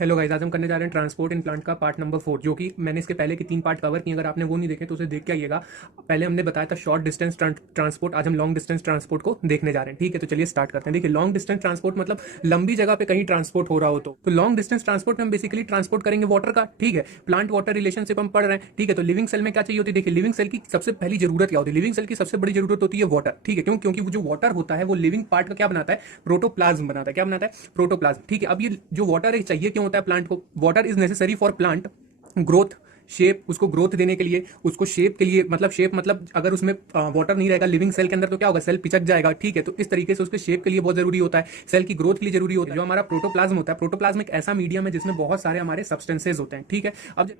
Hello guys, आज हम करने जा रहे हैं ट्रांसपोर्ट इन प्लांट का पार्ट नंबर 4, जो कि मैंने इसके पहले के 3 पार्ट कवर किए। अगर आपने वो नहीं देखे तो उसे देख के आइएगा। पहले हमने बताया था शॉर्ट डिस्टेंस ट्रांसपोर्ट, आज हम लॉन्ग डिस्टेंस ट्रांसपोर्ट को देखने जा रहे हैं। ठीक है, तो चलिए स्टार्ट करते हैं। देखिए, लॉन्ग डिस्टेंस ट्रांसपोर्ट मतलब लंबी जगह पे कहीं ट्रांसपोर्ट हो रहा हो तो लॉन्ग डिस्टेंस ट्रांसपोर्ट में हम बेसिकली ट्रांसपोर्ट करेंगे वाटर का। ठीक है, प्लांट वाटर रिलेशनशिप हम पढ़ रहे हैं। ठीक है, तो लिविंग सेल में क्या चाहिए होती है? देखिए, लिविंग सेल की सबसे पहली जरूरत क्या होती है? लिविंग सेल की सबसे बड़ी जरूरत होती है वाटर। ठीक है, क्योंकि वो जो वाटर होता है वो लिविंग पार्ट का क्या बनाता है? प्रोटोप्लाज्म बनाता है। क्या बनाता है? प्रोटोप्लाज्म। ठीक है, अब ये जो वाटर है चाहिए क्यों होता है प्लांट को? Water is necessary for plant growth, shape, उसको ग्रोथ देने के लिए, उसको शेप के लिए। मतलब शेप मतलब अगर उसमें वाटर नहीं रहेगा लिविंग सेल के अंदर तो क्या होगा? सेल पिचक जाएगा। ठीक है, तो इस तरीके से उसके शेप के लिए बहुत जरूरी होता है, सेल की ग्रोथ के लिए जरूरी होता है। जो हमारा प्रोटोप्लाज्म होता है, प्रोटोप्लाज्म एक ऐसा मीडियम है जिसमें बहुत सारे हमारे सब्सटेंसेज होते हैं। ठीक है, अब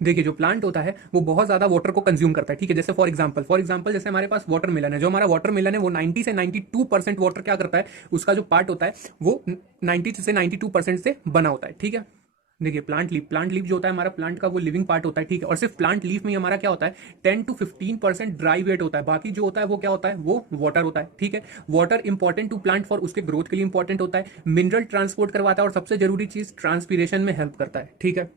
देखिए, जो प्लांट होता है वो बहुत ज्यादा वाटर को कंज्यूम करता है। ठीक है, जैसे फॉर एग्जांपल जैसे हमारे पास वाटर मिलन है। जो हमारा वाटर मिलन है वो 90 से 92% वाटर क्या करता है? उसका जो पार्ट होता है वो 90 से 92% से बना होता है। ठीक है, देखिए, प्लांट लीफ जो होता है हमारा प्लांट का वो लिविंग पार्ट होता है। ठीक है, और सिर्फ प्लांट लीफ में ही हमारा क्या होता है? 10 to 15% ड्राई वेट होता है। बाकी जो होता है वो क्या होता है? वो वाटर होता है। ठीक है, water important to plant for उसके ग्रोथ के लिए इंपॉर्टेंट होता है, मिनरल ट्रांसपोर्ट करवाता है, और सबसे जरूरी चीज ट्रांसपीरेशन में हेल्प करता है। ठीक है,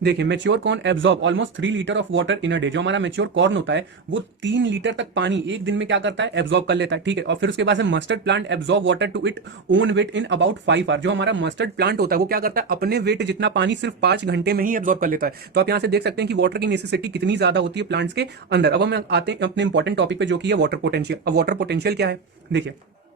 देखिए, mature corn absorb almost 3 litre of water in a day. जो हमारा मेच्योर कॉर्न होता है वो 3 लीटर तक पानी एक दिन में क्या करता है? एब्जॉर्ब कर लेता है। ठीक है, और फिर उसके बाद mustard plant absorb water to it own weight in about 5 hour. जो हमारा मस्टर्ड प्लांट होता है वो क्या करता है? अपने वेट जितना पानी सिर्फ 5 घंटे में ही एब्जॉर्ब कर लेता है। तो आप यहां से देख सकते हैं कि वाटर की नेसेसिटी कितनी ज्यादा होती है प्लांट्स के अंदर। अब हम आते हैं अपने इंपॉर्टेंट टॉपिक पे, जो कि है वाटर पोटेंशियल। अब वाटर पोटेंशियल क्या है? देखिए,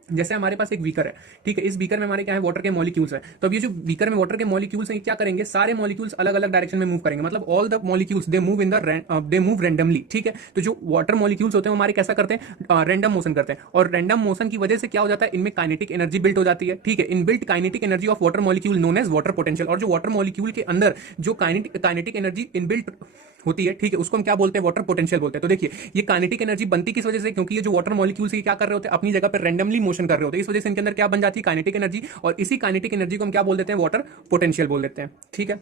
जैसे हमारे पास एक बीकर है। ठीक है, इस बीकर में हमारे क्या है? वाटर के मॉलिक्यूल्स है। तो अब ये जो बीकर में वाटर के मॉलिक्यूल्स हैं क्या करेंगे? सारे मॉलिक्यूल्स अलग अलग डायरेक्शन में मूव करेंगे। मतलब all the molecules they move randomly. ठीक है, तो जो वाटर मॉलिक्यूल्स होते हैं हमारे कैसा करते हैं? रैंडम मोशन करते हैं, और रैंडम मोशन की वजह से क्या हो जाता है? इनमें काइनेटिक एनर्जी बिल्ट हो जाती है। ठीक है, inbuilt kinetic energy of water molecule known as water potential. और जो वाटर मॉलिक्यूल के अंदर जो काइनेटिक एनर्जी इनबिल्ट होती है, ठीक है, उसको हम क्या बोलते हैं? वाटर पोटेंशियल बोलते हैं। तो देखिए, ये काइनेटिक एनर्जी बनती किस वजह से? क्योंकि ये जो वाटर मॉलिक्यूल्स क्या कर रहे होते हैं? अपनी जगह पर रैंडमली मोशन कर रहे होते हैं। इस वजह से इनके अंदर क्या बन जाती है? Kinetic energy. और इसी काइनेटिक एनर्जी को हम क्या बोल देते हैं? वाटर पोटेंशियल बोल देते हैं। ठीक है,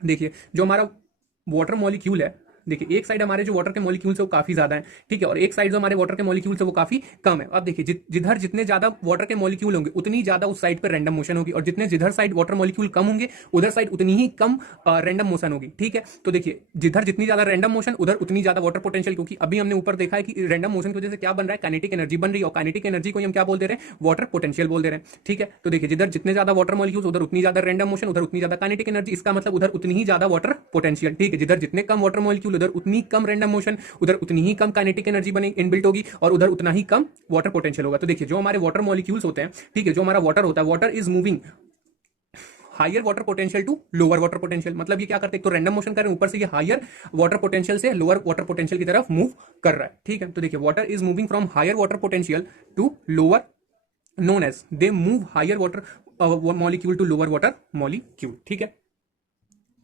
देखिए, जो हमारा वाटर मॉलिक्यूल है, देखिए, एक साइड हमारे जो वाटर के मॉलिक्यूल्स है वो काफी ज्यादा है। ठीक है, और एक साइड जो हमारे वाटर के मॉलिक्यूल्स है वो काफी कम है। अब देखिए, जिधर जितने ज्यादा वाटर के मॉलिक्यूल होंगे उतनी ज्यादा उस साइड पर रैंडम मोशन होगी, और जिधर साइड वाटर मॉलिक्यूल कम होंगे उधर साइड उतनी ही कम रैंडम मोशन होगी। ठीक है, तो देखिए, जिधर जितनी ज्यादा रैंडम मोशन उधर उतनी ज्यादा वाटर पोटेंशियल, क्योंकि अभी हमने ऊपर देखा है कि रैंडम मोशन की वजह से क्या बन रहा है? काइनेटिक एनर्जी बन रही है, और काइनेटिक एनर्जी को हम क्या बोल दे रहे हैं? वाटर पोटेंशियल बोल दे रहे हैं। ठीक है, तो देखिए, जिधर जितने ज्यादा वाटर मॉलिक्यूल्स उधर उतनी ज्यादा रैंडम मोशन, उधर उतनी ज्यादा काइनेटिक एनर्जी। इसका मतलब उधर उतनी ही ज्यादा वाटर पोटेंशियल। ठीक है, जिधर जितने कम वाटर मॉलिक्यूल उधर उतनी कम रैंडम मोशन, उधर उतनी ही कम काइनेटिक एनर्जी बने इनबिल्ट होगी, और उधर उतना ही कम वाटर पोटेंशियल होगा। तो देखिए, जो हमारे वाटर मॉलिक्यूल्स होते हैं, ठीक है, जो हमारा वाटर होता है, water is moving higher water potential to lower water potential. मतलब ये क्या करते हैं? तो रैंडम मोशन कर रहे हैं, ऊपर से ये हायर वाटर पोटेंशियल से लोअर वाटर पोटेंशियल की तरफ मूव कर रहा है। ठीक है, तो देखिए, water is moving from higher water potential to lower, known as they move higher water molecule to lower water molecule. ठीक है,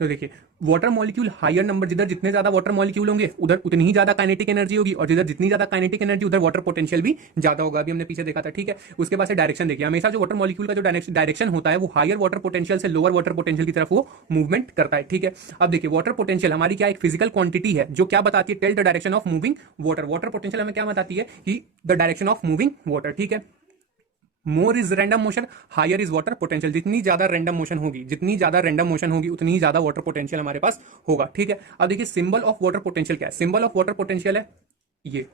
तो देखिए, वाटर मॉलिक्यूल हायर नंबर, जिधर जितने ज्यादा वाटर मॉलिक्यूल होंगे उधर उतनी ही ज्यादा काइनेटिक एनर्जी होगी, और जिधर जितनी ज्यादा काइनेटिक एनर्जी उधर वाटर पोटेंशियल भी ज्यादा होगा। अभी हमने पीछे देखा था। ठीक है, उसके बाद से डायरेक्शन देखिए, हमेशा जो वाटर मॉलिक्यूल का जो डायरेक्शन होता है वो हायर वाटर पोटेंशियल से लोअर वाटर पोटेंशियल की तरफ वो मूवमेंट करता है। ठीक है, अब देखिए, वाटर पोटेंशियल हमारी क्या एक फिजिकल क्वांटिटी है जो क्या बताती है? Tell the direction of moving water. Water potential हमें क्या बताती है? कि the direction of moving water. ठीक है, more is random motion, higher is water potential. जितनी ज्यादा रैंडम मोशन होगी, जितनी ज्यादा रैंडम मोशन होगी उतनी ही ज्यादा वाटर पोटेंशियल हमारे पास होगा। ठीक है, अब देखिए, सिंबल ऑफ वाटर पोटेंशियल क्या है? सिंबल ऑफ वाटर पोटेंशियल है ये,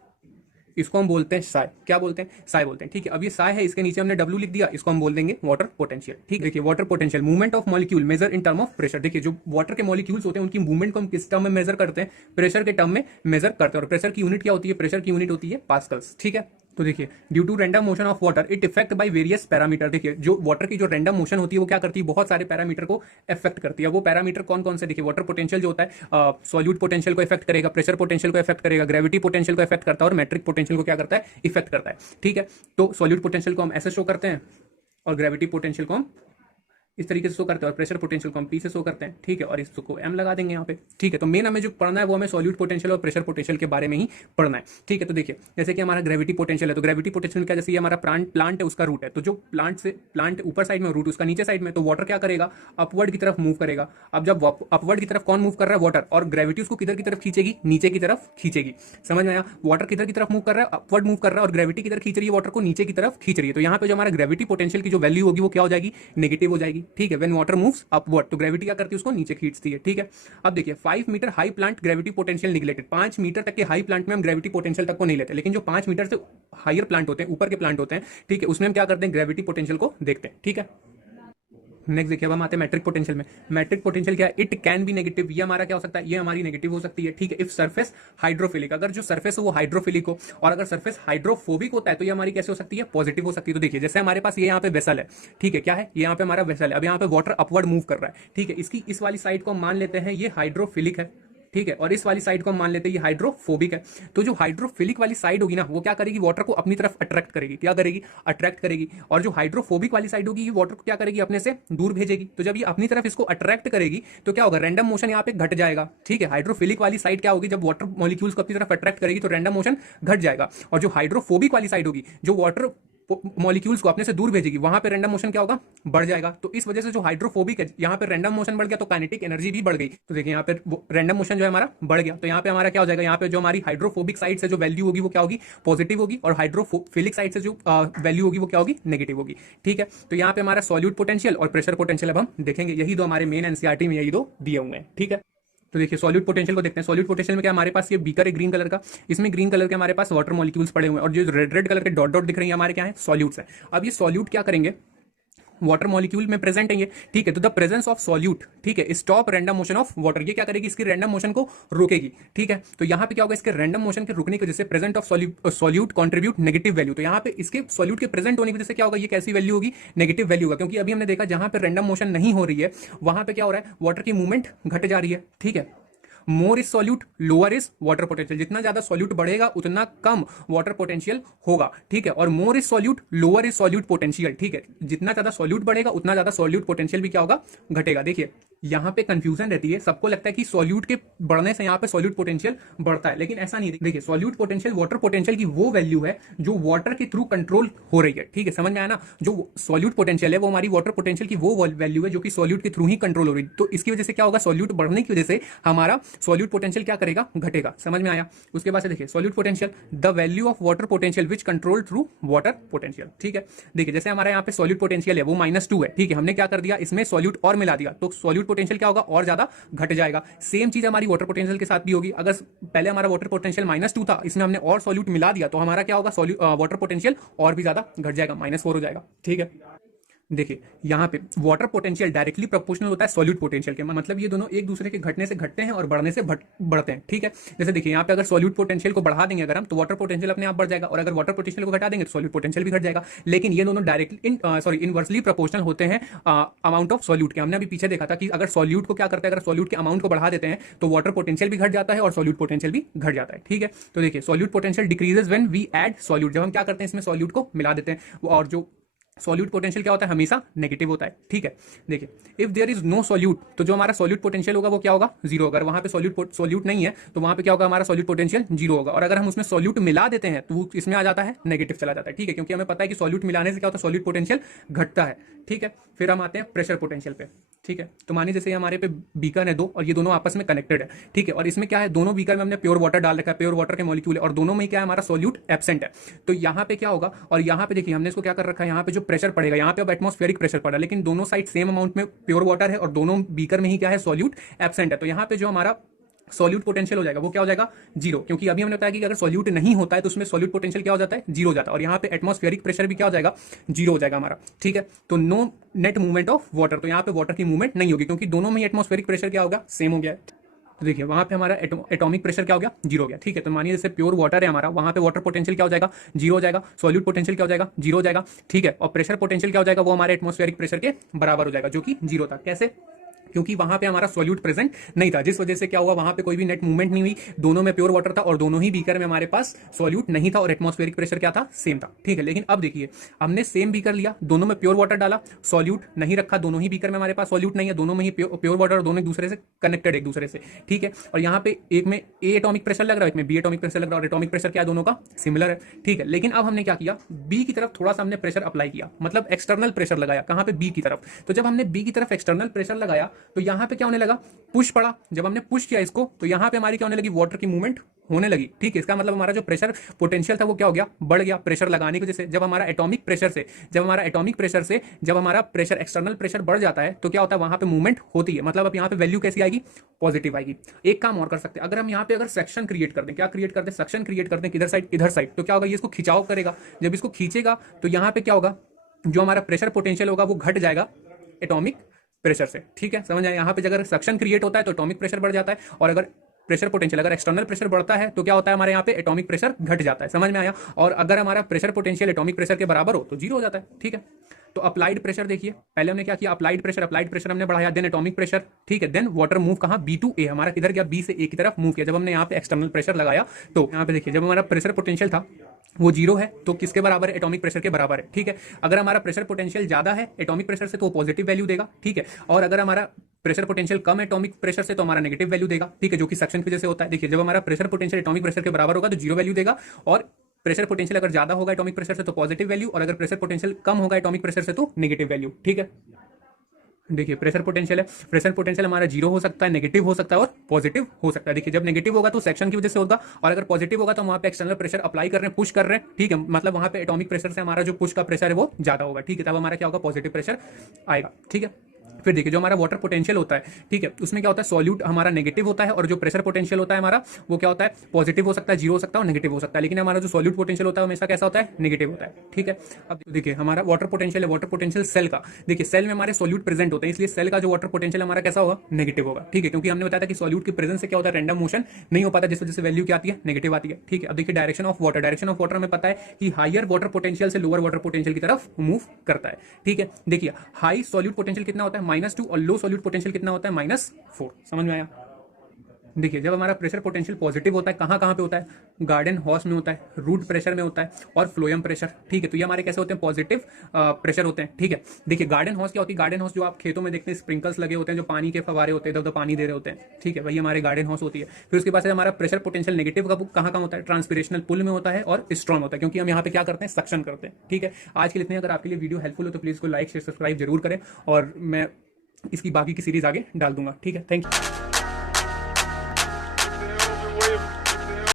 इसको हम बोलते हैं साई। क्या बोलते हैं? साई बोलते हैं। ठीक है, अब ये साई है, इसके नीचे हमने डब्ल्यू लिख दिया, इसको हम बोल देंगे वाटर पोटेंशियल। ठीक, देखिए, water potential movement of molecule measure in term of pressure. देखिए, जो वाटर के मॉलिक्यूल्स होते हैं उनकी मूवमेंट को हम किस टर्म में मेजर करते हैं? प्रेशर के टर्म में मेजर करते हैं। और प्रेशर की यूनिट क्या होती है? प्रेशर की यूनिट होती है पास्कल्स। ठीक है, तो देखिए, due to random motion of water it effect by various parameter. देखिए, जो वाटर की जो रैंडम मोशन होती है वो क्या करती है? बहुत सारे पैरामीटर को इफेक्ट करती है। वो पैरामीटर कौन कौन से? देखिए, वाटर पोटेंशियल जो होता है सॉल्यूट पोटेंशियल को इफेक्ट करेगा, प्रेशर पोटेंशियल को इफेक्ट करेगा, ग्रेविटी पोटेंशियल को इफेक्ट करता है, और मैट्रिक पोटेंशियल को क्या करता है? इफेक्ट करता है। ठीक है, तो सॉल्यूट पोटेंशियल को हम ऐसे शो करते हैं, और ग्रेविटी पोटेंशियल को हम इस तरीके से शो करते हैं, और प्रेशर पोटेंशियल को हम पी से शो करते हैं। ठीक है, और इसको एम लगा देंगे यहाँ पे। ठीक है, तो मेन हमें जो पढ़ना है वो हमें सॉल्यूट पोटेंशियल और प्रेशर पोटेंशियल के बारे में ही पढ़ना है। ठीक है, तो देखिए, जैसे कि हमारा ग्रेविटी पोटेंशियल है, तो ग्रेविटी पोटेंशियल क्या? जैसे ये हमारा प्लांट है, उसका रूट है, तो जो प्लांट ऊपर साइड में, रूट उसका नीचे साइड में, तो वाटर क्या करेगा? अपवर्ड की तरफ मूव करेगा। अब जब अपवर्ड की तरफ कौन मूव कर रहा है? वाटर, और ग्रेविटी उसको किधर की तरफ खींचेगी? नीचे की तरफ खींचेगी। समझ में आया? वाटर किधर की तरफ मूव कर रहा है? अपवर्ड मूव कर रहा है, और ग्रेविटी किधर खींच रही है? वाटर को नीचे की तरफ खींच रही है। तो यहाँ पे जो हमारा ग्रेविटी पोटेंशियल की जो वैल्यू होगी वो क्या हो जाएगी? नेगेटिव हो जाएगी। ठीक है, व्हेन वाटर मूव्स अपवर्ड, तो ग्रेविटी क्या करती है, उसको नीचे खींचती है। ठीक है, अब देखिए 5 metre high plant gravity potential neglected, 5 metre तक के हाई प्लांट में हम ग्रेविटी पोटेंशियल तक को नहीं लेते, लेकिन जो 5 मीटर से हायर प्लांट होते हैं, ऊपर के प्लांट होते हैं, ठीक है, उसमें हम क्या करते हैं, ग्रेविटी पोटेंशियल को देखते हैं। ठीक है, नेक्स्ट देखिए, अब हम आते हैं मैट्रिक पोटेंशियल में। मैट्रिक पोटेंशियल क्या है, इट कैन बी नेगेटिव, ये हमारा क्या हो सकता है, ये हमारी नेगेटिव हो सकती है। ठीक है, इफ सरफेस हाइड्रोफिलिक, अगर जो सरफेस हो वो हाइड्रोफिलिक हो, और अगर सरफेस हाइड्रोफोबिक होता है तो ये हमारी कैसे हो सकती है, पॉजिटिव हो सकती है। तो देखिए जैसे हमारे पास ये यहाँ पे वेसल है, ठीक है, क्या है, ये यहाँ पे हमारा वेसल है, अब यहाँ पे वाटर अपवर्ड मूव कर रहा है। ठीक है, इसकी इस वाली साइड को हम मान लेते हैं ये हाइड्रोफिलिक है, ठीक है, और इस वाली साइड को हम मान लेते हैं ये हाइड्रोफोबिक है। तो जो हाइड्रोफिलिक वाली साइड होगी ना, वो क्या करेगी, वाटर को अपनी तरफ अट्रैक्ट करेगी, क्या करेगी, अट्रैक्ट करेगी। और जो हाइड्रोफोबिक वाली साइड होगी, ये वाटर को क्या करेगी, अपने से दूर भेजेगी। तो जब ये अपनी तरफ इसको अट्रैक्ट करेगी तो क्या होगा, रैंडम मोशन यहाँ पे घट जाएगा। ठीक है, हाइड्रोफिलिक वाली साइड क्या होगी, जब वाटर मॉलिक्यूल्स को अपनी तरफ अट्रैक्ट करेगी तो रैंडम मोशन घट जाएगा। और जो हाइड्रोफोबिक वाली साइड होगी, जो वाटर मॉलिक्यूल्स को अपने से दूर भेजेगी, वहां पे रैंडम मोशन क्या होगा, बढ़ जाएगा। तो इस वजह से जो हाइड्रोफोबिक है, यहाँ पे रैंडम मोशन बढ़ गया तो काइनेटिक एनर्जी भी बढ़ गई। तो देखिए यहाँ पे रैंडम मोशन जो है हमारा बढ़ गया, तो यहाँ पे हमारा क्या हो जाएगा, यहाँ पे जो हमारी हाइड्रोफोबिक साइड से जो वैल्यू होगी वो क्या होगी, पॉजिटिव होगी, और हाइड्रोफिलिक साइड से जो वैल्यू होगी वो क्या होगी, नेगेटिव होगी। ठीक है, तो यहाँ पे हमारा सॉल्यूट पोटेंशियल और प्रेशर पोटेंशियल अब हम देखेंगे, यही दो हमारे मेन एनसीईआरटी में यही दो दिए हुए हैं। ठीक है, तो देखिए सॉल्यूट पोटेंशियल को देखते हैं। सॉल्यूट पोटेंशियल में क्या, हमारे पास ये बीकर है ग्रीन कलर का, इसमें ग्रीन कलर के हमारे पास वाटर मॉलिक्यूल्स पड़े हुए हैं, और जो रेड रेड कलर के डॉट डॉट दिख रही है हमारे क्या है, सॉल्यूट्स है। अब ये सॉल्यूट क्या करेंगे, वाटर मॉलिक्यूल में प्रेजेंट है ये, ठीक है, तो द प्रेजेंस ऑफ सॉल्यूट, ठीक है, stop random motion of water, ये क्या करेगी, इसकी रैंडम मोशन को रोकेगी। ठीक है, तो यहाँ पे क्या होगा, इसके रैंडम मोशन के रुकने की वजह से present of solute contribute negative value, तो यहाँ पे इसके सॉल्यूट के प्रेजेंट होने की वजह से क्या होगा, ये कैसी वैल्यू होगी, नेगेटिव वैल्यू होगा। क्योंकि अभी हमने देखा जहां पे रैंडम मोशन नहीं हो रही है वहां पे क्या हो रहा है, वाटर की मूवमेंट घट जा रही है। ठीक है, more is solute lower is water potential, जितना ज्यादा सॉल्यूट बढ़ेगा उतना कम वाटर पोटेंशियल होगा। ठीक है, और more is solute lower is solute potential, ठीक है, जितना ज्यादा सॉल्यूट बढ़ेगा उतना ज्यादा सॉल्यूट पोटेंशियल भी क्या होगा, घटेगा। देखिए यहाँ पे कंफ्यूजन रहती है, सबको लगता है कि सॉल्यूट के बढ़ने से यहाँ पे सॉल्यूट पोटेंशियल बढ़ता है, लेकिन ऐसा नहीं है। देखिए सॉल्यूट पोटेंशियल वाटर पोटेंशियल की वो वैल्यू है जो वाटर के थ्रू कंट्रोल हो रही है। ठीक है, समझ में आया ना, जो सॉल्यूट पोटेंशियल है वो हमारी वाटर पोटेंशियल की वो वैल्यू है जो कि सॉल्यूट के थ्रू ही कंट्रोल हो रही है। तो इसकी वजह से क्या होगा, सॉल्यूट बढ़ने की वजह से हमारा सॉल्यूट पोटेंशियल क्या करेगा, घटेगा। समझ में आया। उसके बाद से देखिए solute potential, the value of water potential which control through water potential. ठीक है, देखिए जैसे हमारे यहाँ पे सॉल्यूट पोटेंशियल है वो -2 है, ठीक है, हमने क्या कर दिया, इसमें सॉल्यूट और मिला दिया, तो सॉल्यूट पोटेंशियल क्या होगा, और ज्यादा घट जाएगा। सेम चीज हमारी वाटर पोटेंशियल के साथ भी होगी। अगर पहले हमारा वाटर पोटेंशियल -2 था, इसमें हमने और सॉल्यूट मिला दिया तो हमारा क्या होगा, वाटर पोटेंशियल और भी ज्यादा घट जाएगा, -4 हो जाएगा। ठीक है, देखिए यहाँ पे वाटर पोटेंशियल डायरेक्टली प्रोपोर्शनल होता है सॉल्यूट पोटेंशियल के, मतलब ये दोनों एक दूसरे के घटने से घटते हैं और बढ़ने से बढ़ते हैं। ठीक है, जैसे देखिए यहाँ पे अगर सॉल्यूट पोटेंशियल को बढ़ा देंगे अगर हम, तो वाटर पोटेंशियल अपने आप बढ़ जाएगा, और अगर वाटर पोटेंशियल को घटा देंगे तो सॉल्यूट पोटेंशियल भी घट जाएगा। लेकिन ये दोनों डायरेक्टली इनवर्सली प्रोपोर्शनल होते हैं अमाउंट ऑफ सॉल्यूट के। हमने अभी पीछे देखा था कि अगर सॉल्यूट को क्या करते हैं, अगर सॉल्यूट के अमाउंट को बढ़ा देते हैं तो वाटर पोटेंशियल भी घट जाता है और सॉल्यूट पोटेंशियल भी घट जाता है। ठीक है, तो देखिए solute potential decreases when we add solute, जब हम क्या करते हैं इसमें सॉल्यूट को मिला देते हैं, और जो सॉल्यूट पोटेंशियल क्या होता है, हमेशा नेगेटिव होता है। ठीक है, देखिए if there is no solute, तो जो हमारा सॉल्यूट पोटेंशियल होगा वो क्या होगा, 0 होगा। वहां पे सॉल्यूट नहीं है तो वहां पे क्या होगा, हमारा सॉल्यूट पोटेंशियल 0 होगा। और अगर हम उसमें सॉल्यूट मिला देते हैं तो इसमें आ जाता है नेगेटिव चला जाता है। ठीक है, क्योंकि हमें पता है कि सॉल्यूट मिलाने से क्या होता है, सॉल्यूट पोटेंशियल घटता है। ठीक है, फिर हम आते हैं प्रेशर पोटेंशियल पे। ठीक है, तो मानिए जैसे हमारे पे बीकर है दो और ये दोनों आपस में कनेक्टेड है। ठीक है, और इसमें क्या है, दोनों बीकर में हमने प्योर वाटर डाल रखा है, प्योर वाटर के मॉलिक्यूल है, और दोनों में क्या है, हमारा सॉल्यूट एब्सेंट है। तो यहाँ पे क्या होगा, और यहाँ पे देखिए हमने इसको क्या कर रखा है, यहाँ पे जो प्रेशर पड़ेगा, यहाँ पे अब एटमॉस्फेरिक प्रेशर पड़ा, लेकिन दोनों साइड सेम अमाउंट में प्योर वाटर है और दोनों बीकर में ही क्या है, सॉल्यूट एब्सेंट है। तो यहाँ पे जो हमारा सॉल्यूट पोटेंशियल हो जाएगा वो क्या हो जाएगा, 0, क्योंकि अभी हमने बताया कि अगर सॉल्यूट नहीं होता है तो उसमें सॉल्यूट पोटेंशियल क्या हो जाता है, 0 हो जाता है। और यहाँ पे एटमॉस्फेरिक प्रेशर भी क्या हो जाएगा, 0 हो जाएगा हमारा। ठीक है, तो no net movement of water, तो यहाँ पे वाटर की मूवमेंट नहीं होगी क्योंकि दोनों में एटमॉस्फेरिक प्रेशर क्या होगा, सेम हो गया है। तो देखिए वहां पे हमारा एटॉमिक प्रेशर क्या हो गया, 0 हो गया। ठीक है, तो मानिए जैसे प्योर वाटर है हमारा, वहां पे वाटर पोटेंशियल क्या हो जाएगा, 0 हो जाएगा, सॉल्यूट पोटेंशियल क्या हो जाएगा, 0 हो जाएगा। ठीक है, और प्रेशर पोटेंशियल क्या हो जाएगा, वो हमारे एटमॉस्फेरिक प्रेशर के बराबर हो जाएगा जो कि 0 था। कैसे, क्योंकि वहां पे हमारा सॉल्यूट प्रेजेंट नहीं था, जिस वजह से क्या हुआ, वहां पे कोई भी नेट मूवमेंट नहीं हुई। दोनों में प्योर वाटर था और दोनों ही बीकर में हमारे पास सॉल्यूट नहीं था और एटमॉस्फेरिक प्रेशर क्या था, सेम था। ठीक है, लेकिन अब देखिए हमने सेम बीकर लिया, दोनों में प्योर वाटर डाला, सॉल्यूट नहीं रखा, दोनों ही बीकर में हमारे पास सॉल्यूट नहीं है, दोनों में ही प्योर वाटर और दोनों एक दूसरे से कनेक्टेड एक दूसरे से। ठीक है, और यहाँ पे एक में ए एटॉमिक प्रेशर लग रहा है, एक में बी एटॉमिक प्रेशर लग रहा है, और एटॉमिक प्रेशर क्या है, दोनों का सिमिलर है। ठीक है, लेकिन अब हमने क्या किया, बी की तरफ थोड़ा सा हमने प्रेशर अप्लाई किया, मतलब एक्सटर्नल प्रेशर लगाया, कहां पे, बी की तरफ। तो जब हमने बी की तरफ एक्सटर्नल प्रेशर लगाया तो यहाँ पे क्या होने लगा, पुश पड़ा। जब हमने पुश किया इसको तो यहाँ पे हमारी क्या होने लगी, वाटर की मूवमेंट होने लगी। ठीक है, इसका मतलब हमारा जो प्रेशर पोटेंशियल था वो क्या हो गया, बढ़ गया प्रेशर लगाने की वजह से। जब हमारा एटॉमिक प्रेशर से जब हमारा प्रेशर एक्सटर्नल प्रेशर बढ़ जाता है तो क्या होता है, वहां पे मूवमेंट होती है। मतलब अब यहाँ पे वैल्यू कैसी आएगी, पॉजिटिव आएगी। एक काम और कर सकते हैं, अगर हम यहाँ पे अगर सेक्शन क्रिएट कर दें, क्या क्रिएट कर दें, सेक्शन क्रिएट कर दें, किधर साइड, इधर साइड, तो क्या होगा, ये इसको खिंचाव करेगा। जब इसको खींचेगा तो यहाँ पे क्या होगा, जो हमारा प्रेशर पोटेंशियल होगा वो घट जाएगा एटॉमिक प्रेशर से। ठीक है, समझ आए। यहाँ पे अगर सक्शन क्रिएट होता है तो एटॉमिक प्रेशर बढ़ जाता है, और अगर प्रेशर पोटेंशियल, अगर एक्सटर्नल प्रेशर बढ़ता है तो क्या होता है, हमारे यहाँ पे एटॉमिक प्रेशर घट जाता है। समझ में आया। और अगर हमारा प्रेशर पोटेंशियल एटॉमिक प्रेशर के बराबर हो तो जीरो हो जाता है। ठीक है, तो अप्लाइड प्रेशर देखिए, पहले हमने क्या किया, अप्लाइड प्रेशर हमने बढ़ाया, देन एटॉमिक प्रेशर। ठीक है, देन वाटर मूव कहाँ, बी टू ए, हमारा किधर गया, बी से ए की तरफ मूव किया। जब हमने यहाँ पे एक्सटर्नल प्रेशर लगाया तो यहाँ पे देखिए, जब हमारा प्रेशर पोटेंशियल था वो जीरो है तो किसके बराबर है, एटॉमिक प्रेशर के बराबर है। ठीक है, अगर हमारा प्रेशर पोटेंशियल ज्यादा है एटॉमिक प्रेशर से तो वो पॉजिटिव वैल्यू देगा। ठीक है, और अगर हमारा प्रेशर पोटेंशियल कम है एटॉमिक प्रेशर से तो हमारा नेगेटिव वैल्यू देगा। ठीक है, जो कि सक्शन की वजह से होता है। देखिए, जब हमारा प्रेशर पोटेंशियल एटॉमिक प्रेशर के बराबर होगा तो जीरो वैल्यू देगा, और प्रेशर पोटेंशियल अगर ज्यादा होगा एटॉमिक प्रेशर से तो पॉजिटिव वैल्यू, और अगर प्रेशर पोटेंशियल कम होगा एटॉमिक प्रेशर से तो नेगेटिव वैल्यू। ठीक है, देखिए प्रेशर पोटेंशियल है, प्रेशर पोटेंशियल हमारा जीरो हो सकता है, नेगेटिव हो सकता है और पॉजिटिव हो सकता है। देखिए, जब नेगेटिव होगा तो सेक्शन की वजह से होगा, और अगर पॉजिटिव होगा तो वहां पे एक्सटर्नल प्रेशर अप्लाई कर रहे हैं, पुश कर रहे हैं। ठीक है, मतलब वहां पे एटॉमिक प्रेशर से हमारा जो पुश का प्रेशर है वो ज्यादा होगा। ठीक है, तब हमारा क्या होगा, पॉजिटिव प्रेशर आएगा। ठीक है, फिर देखिए, जो हमारा वाटर पोटेंशियल होता है, ठीक है, उसमें क्या होता है, सॉल्यूट हमारा नेगेटिव होता है, और जो प्रेशर पोटेंशियल होता है हमारा वो क्या होता है, पॉजिटिव हो सकता है, जीरो हो सकता है और नेगेटिव हो सकता है। लेकिन हमारा जो सॉल्यूट पोटेंशियल होता है हमेशा कैसा होता है, नेगेटिव होता है। ठीक है, अब देखिए हमारा वाटर पोटेंशियल है, वाटर पोटेंशियल सेल का, देखिए सेल में हमारे सॉल्यूट प्रेजेंट होते हैं, इसलिए सेल का जो वाटर पोटेंशियल हमारा कैसा होगा, नेगेटिव होगा। ठीक है, क्योंकि हमने बताया था कि सॉल्यूट की प्रेजेंस से क्या होता है, रैंडम मोशन नहीं हो पाता, जिस वजह से वैल्यू क्या आती है, नेगेटिव आती है। ठीक है, अब देखिए डायरेक्शन ऑफ वाटर हमें पता है कि हायर वाटर पोटेंशियल से लोअर वाटर पोटेंशियल की तरफ मूव करता है। ठीक है, देखिए हाई सॉल्यूट पोटेंशियल कितना होता है, -2, और लो सॉल्यूट पोटेंशियल कितना होता है, -4। समझ में आया। देखिए, जब हमारा प्रेशर पोटेंशियल पॉजिटिव होता है, कहाँ कहाँ पे होता है, गार्डन हॉर्स में होता है, रूट प्रेशर में होता है, और फ्लोएम प्रेशर। ठीक है, तो ये हमारे कैसे होते हैं, पॉजिटिव प्रेशर होते हैं। ठीक है, देखिए गार्डन हॉर्स क्या होती है, गार्डन हॉर्स जो आप खेतों में देखते हैं, स्प्रिंकल्स लगे होते हैं, जो पानी के फवारे होते हैं, इधर उधर पानी दे रहे होते हैं। ठीक है, वही हमारे गार्डन हॉर्स होती है। फिर उसके बाद से हमारा प्रेशर पोटेंशियल नेगेटिव कहाँ कहाँ होता है, ट्रांसपिरेशनल पुल में होता है और स्ट्रॉन्ग होता है, क्योंकि हम यहाँ पे क्या करते हैं, सक्शन करते हैं। ठीक है, आज के लिए इतने। अगर आपके लिए वीडियो हेल्पफुल हो तो प्लीज को लाइक शेयर सब्सक्राइब जरूर करें, और मैं इसकी बाकी की सीरीज आगे डाल दूंगा। ठीक है, थैंक यू।